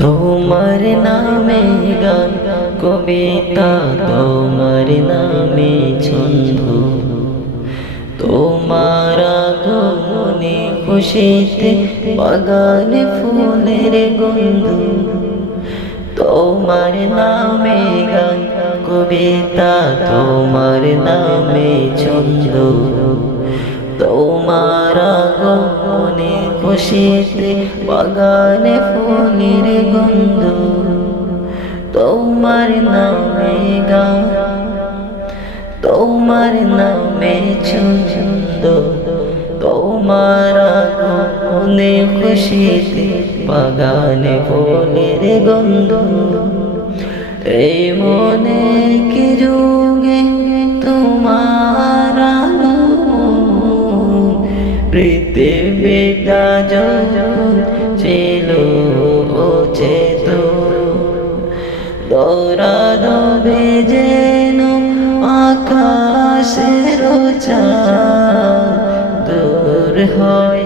তোমার নামে গান কবিতা, তোমার নামে ছন্দ, তোমার আগমনে খুশিতে বাগানে ফুলের গন্ধ। তোমার নামে গান কবিতা, তোমার নামে ছন্দ, তোমার আগমনে খুশিতে বাগানে ফুলের গন্ধ। তোমার নামে গান, তোমার নামে ছন্দ, তোমার আগমনে খুশিতে বাগানে ফুলের গন্ধ। এই মনে কি যুগে তোমার আলো, পৃথিবীটা যখন ছিল অচেতন, দৌড়াদৌড়ে যেন আকাশের চাঁদ দূর হয়